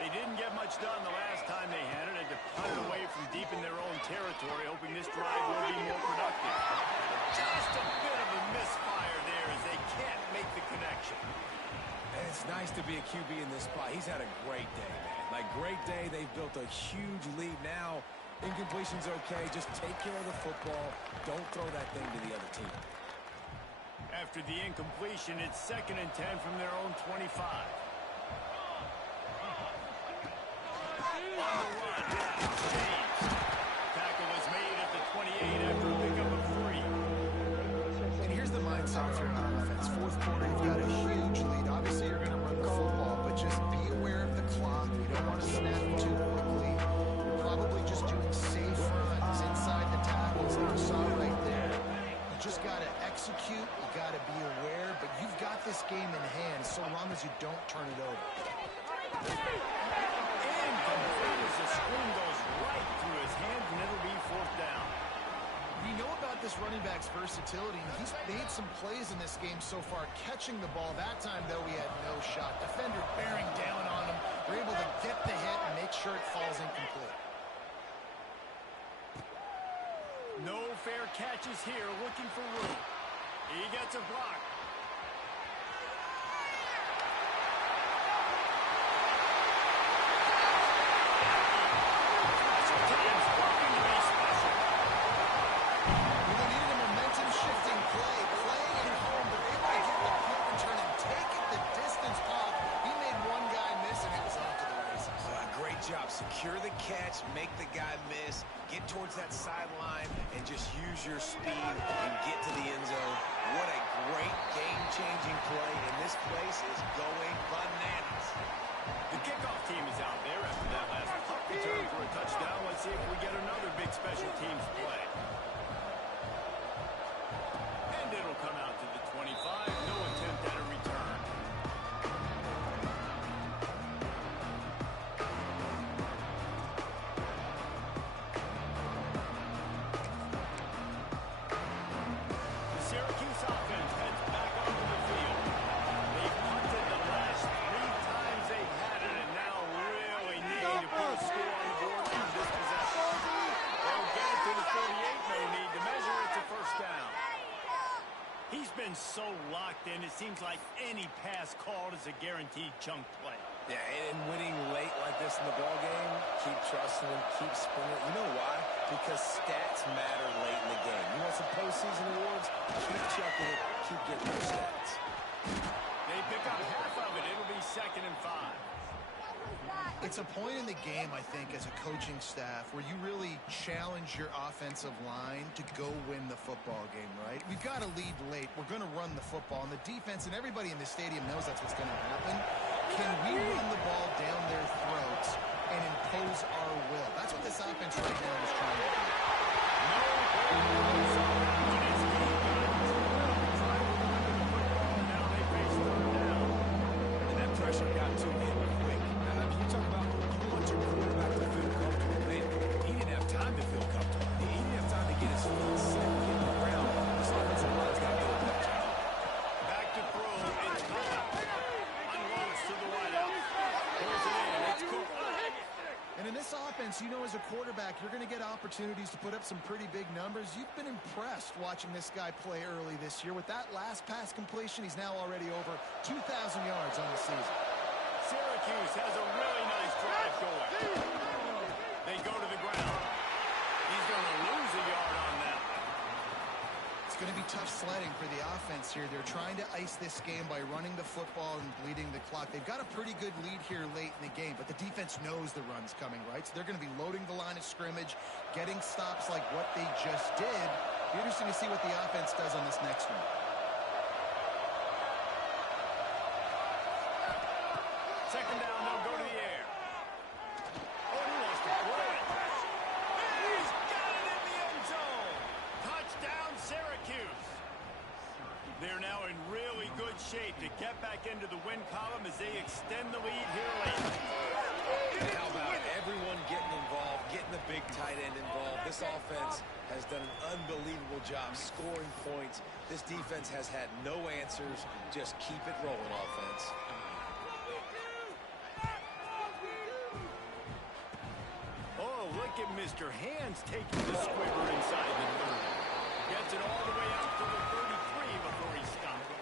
They didn't get much done the last time they had it. Had to punt it away from deep in their own territory, hoping this drive will be more productive. Just a bit of a misfire there as they can't make the connection. And it's nice to be a QB in this spot. He's had a great day, man. Like, great day. They've built a huge lead now. Incompletion's okay. Just take care of the football. Don't throw that thing to the other team. After the incompletion, it's 2nd and 10 from their own 25. On the run, James. Tackle was made at the 28 after a pickup of 3. And here's the mindset if you're on offense. 4th quarter, you've got a huge lead. Obviously, you're going to run the football, but just be aware of the clock. We don't want to snap too quickly. You're probably just doing safe runs inside the tackles that you saw right there. You just got to execute. You got to be aware, but you've got this game in hand so long as you don't turn it over. Incomplete as the screen goes right through his hands, and it'll be 4th down. We know about this running back's versatility. He's made some plays in this game so far, catching the ball. That time, though, he had no shot. Defender bearing down on him. They're able to get the hit and make sure it falls incomplete. No fair catches here, looking for room. He gets a block. Sometimes blocking to be special. Well, they needed a momentum-shifting play. Playing at home, they're able to get the punt return and take it the distance off. He made one guy miss, and it was off to the races. Great job. Secure the catch, make the guy miss, get towards that sideline, and just use your speed and get to the end zone. What a great game-changing play, and this place is going bananas. The kickoff team is out there after that last punt return for a touchdown. Let's see if we get another big special teams play. And it'll come out to the 25. No attempt at a return. The Syracuse offense heads back onto the field. They've punted the last 3 times they've had it, and now really need to put a score on the board on this possession. They'll get it to the 48. No need to measure. It's a first down. He's been so locked in, it seems like any pass called is a guaranteed chunk play. Yeah, and winning late like this in the ballgame, keep trusting him, keep spinning. You know why? Because stats matter late in the game. You want some postseason awards? Keep chucking it, keep getting those stats. They pick up half of it. It'll be 2nd and 5. It's a point in the game, I think, as a coaching staff where you really challenge your offensive line to go win the football game, right? We've got to lead late. We're going to run the football. And the defense and everybody in the stadium knows that's what's going to happen. Can we run the ball down their throats and impose our will? That's what this offense right now is trying to do. Now they face 3rd down. And that pressure got to him quick. Now, you talk about you want your quarterback to feel comfortable. Man, he didn't have time to feel comfortable. He didn't have time to get his feet set, get on the ground. This offensive line's got to do a better job. Back to throw. It's caught. Unloads to the wideout. Throws it in. It's Cook. And in this offense, you know, as a quarterback, you're going to get opportunities to put up some pretty big numbers. You've been impressed watching this guy play early this year. With that last pass completion, he's now already over 2,000 yards on the season. Syracuse has a really nice drive going. They go to the ground. He's going to lose a yard on that. It's going to be tough sledding for the offense here. They're trying to ice this game by running the football and bleeding the clock. They've got a pretty good lead here late in the game, but the defense knows the run's coming, right? So they're going to be loading the line of scrimmage, getting stops like what they just did. Be interesting to see what the offense does on this next one. Second down, they'll go to the air. Oh, he wants to throw it. He's got it in the end zone. Touchdown, Syracuse. They're now in really good shape to get back into the win column as they extend the lead here late. How about everyone getting involved, getting the big tight end involved? This offense has done an unbelievable job scoring points. This defense has had no answers. Just keep it rolling, offense. Oh, look at Mr. Hands taking the squibber inside the 30. Gets it all the way out to the 33 before he stopped.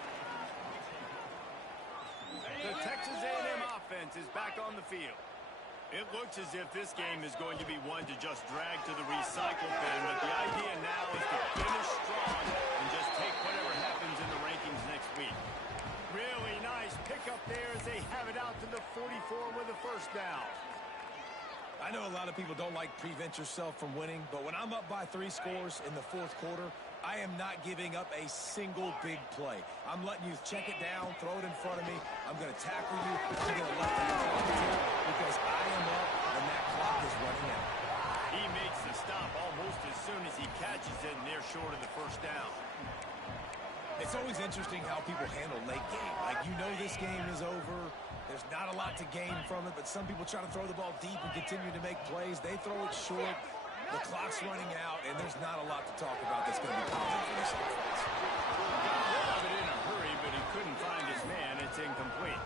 The Texas A&M offense is back on the field. It looks as if this game is going to be one to just drag to the recycle bin, but the idea now is to finish strong and just take whatever happens in the rankings next week. Really nice pickup there as they have it out to the 44 with a first down. I know a lot of people don't like prevent yourself from winning, but when I'm up by 3 scores in the 4th quarter, I am not giving up a single big play. I'm letting you check it down, throw it in front of me. I'm going to tackle you. I'm going to let you go because I am up and that clock is running out. He makes the stop almost as soon as he catches it, and they're short of the first down. It's always interesting how people handle late game. Like, you know this game is over. There's not a lot to gain from it, but some people try to throw the ball deep and continue to make plays. They throw it short. The clock's running out, and there's not a lot to talk about that's going to be positive for this offense. Got rid of it in a hurry, but he couldn't find his man. It's incomplete.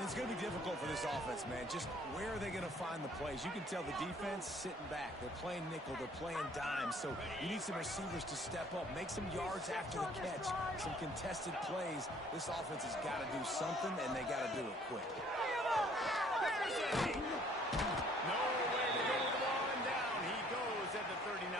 And it's going to be difficult for this offense, man. Just where are they going to find the plays? You can tell the defense sitting back. They're playing nickel. They're playing dime. So you need some receivers to step up, make some yards after the catch, some contested plays. This offense has got to do something, and they got to do it quick. No way to go with the ball and down. He goes at the 39.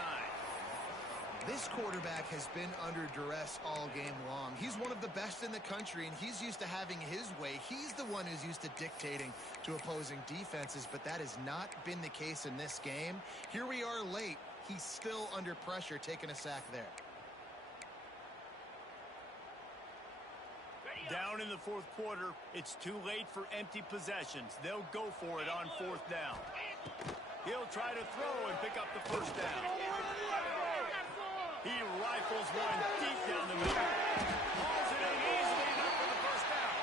This quarterback has been under duress all game long. He's one of the best in the country, and he's used to having his way. He's the one who's used to dictating to opposing defenses, but that has not been the case in this game. Here we are late. He's still under pressure, taking a sack there. Down in the fourth quarter, it's too late for empty possessions. They'll go for it on fourth down. He'll try to throw and pick up the first down. He rifles one deep down the middle. Hauls it in easily enough for the first down.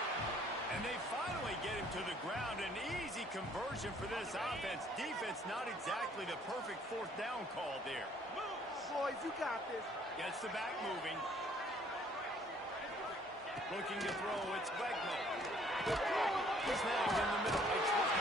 And they finally get him to the ground. An easy conversion for this offense. Defense not exactly the perfect fourth down call there. Boys, you got this. Gets the back moving. Looking to throw, it's Wegman. He's nailed in the middle. It's right.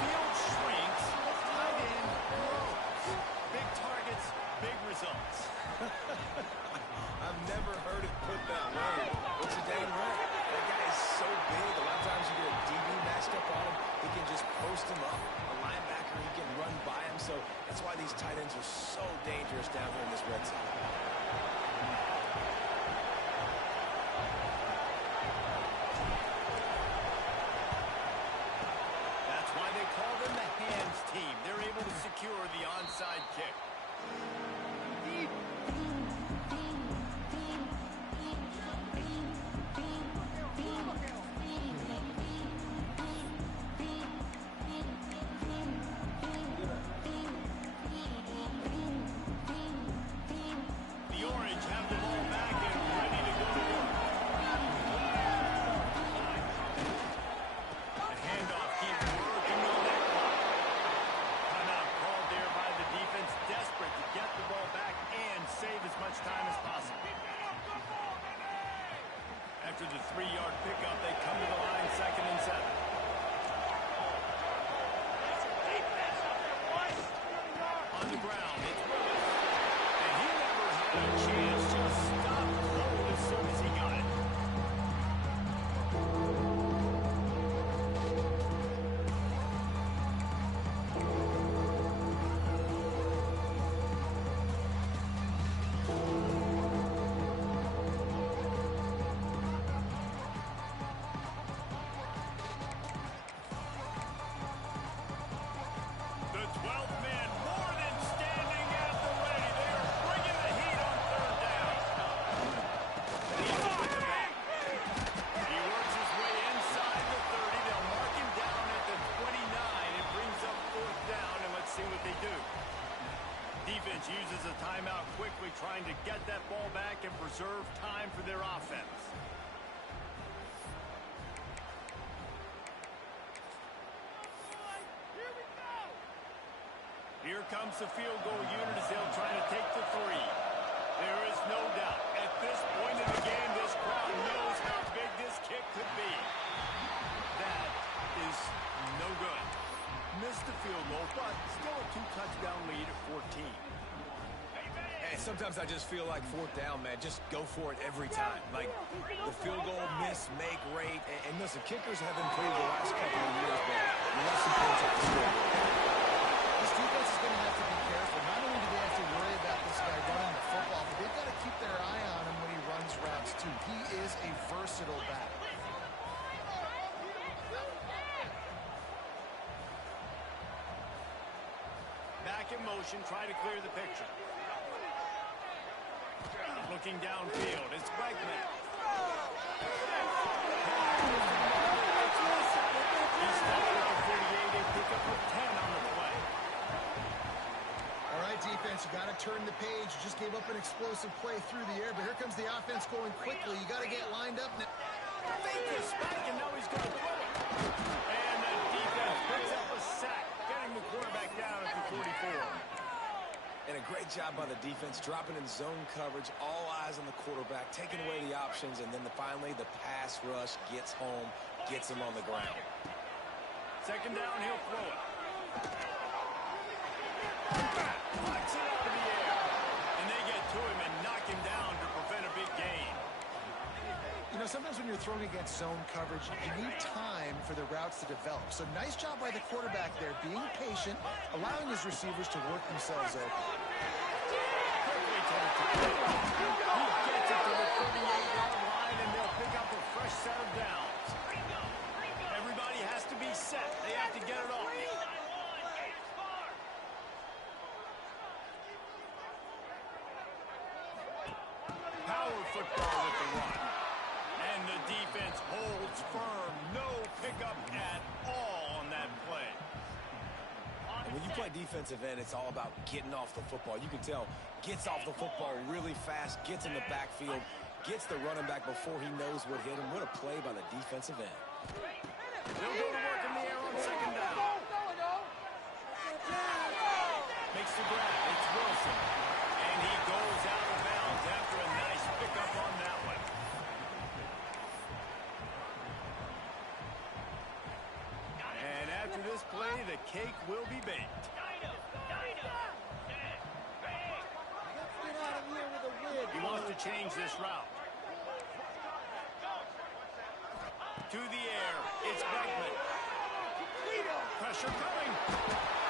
Field shrinks. Tight end grows. Big targets, big results. I've never heard it put that way. But you're dang right. That guy is so big. A lot of times you get a DB matched up on him. He can just post him up. A linebacker, he can run by him. So that's why these tight ends are so dangerous down here in this red zone. That's why they call them the hands team. They're able to secure the onside kick. The Orange have the ball back and ready to go to work. The handoff keeps working on that clock. Timeout called there by the defense, desperate to get the ball back and save as much time as possible. After the 3-yard pickup, they come to the line, 2nd and 7. On the ground, it's Willis. And he never had a chance, just stopped cold as soon as he got it. The 12th man more than standing at the ready. They are bringing the heat on 3rd down. He's with the back. He works his way inside the 30. They'll mark him down at the 29. It brings up 4th down, and let's see what they do. Defense uses a timeout quickly, trying to get that ball back and preserve time for their offense. Here comes the field goal unit as they'll try to take the 3. There is no doubt. At this point in the game, this crowd knows how big this kick could be. That is no good. Missed the field goal, but still a 2-touchdown lead at 14. Hey, sometimes I just feel like 4th down, man. Just go for it every time. Like the field goal miss, make rate. And listen, kickers have improved the last couple of years, but less important to score. This defense is going to have to be careful. Not only do they have to worry about this guy running the football, but they've got to keep their eye on him when he runs routes, too. He is a versatile back. Back in motion, try to clear the picture. Looking downfield, it's Wegman. He's stopped at the 48. They pick up a 10 on the play. All right, defense, you got to turn the page. You just gave up an explosive play through the air, but here comes the offense going quickly. You got to get lined up now. Fake his spike, and now he's going to throw it. And the defense picks up a sack, getting the quarterback down at the 44. And a great job by the defense, dropping in zone coverage, all eyes on the quarterback, taking away the options, and then finally the pass rush gets home, gets him on the ground. 2nd down, he'll throw it. Flex it up in the air. And they get to him and knock him down to prevent a big gain. You know, sometimes when you're throwing against zone coverage, you need time for the routes to develop. So nice job by the quarterback there, being patient, allowing his receivers to work themselves open. Quickly to the top. He gets it to the 38-yard line, and they'll pick up a fresh set of downs. Everybody has to be set. They have to get it off. defense holds firm. No pickup at all on that play. And when you play defensive end, it's all about getting off the football. You can tell, gets off the football really fast, gets in the backfield, gets the running back before he knows what hit him. What a play by the defensive end. They'll go to work in the air on second down. Makes the grab. It's Wilson. And he goes out of bounds after a nice pickup on that one. And after this play, the cake will be baked. He wants to change this route. To the air. It's Beckman. Pressure coming.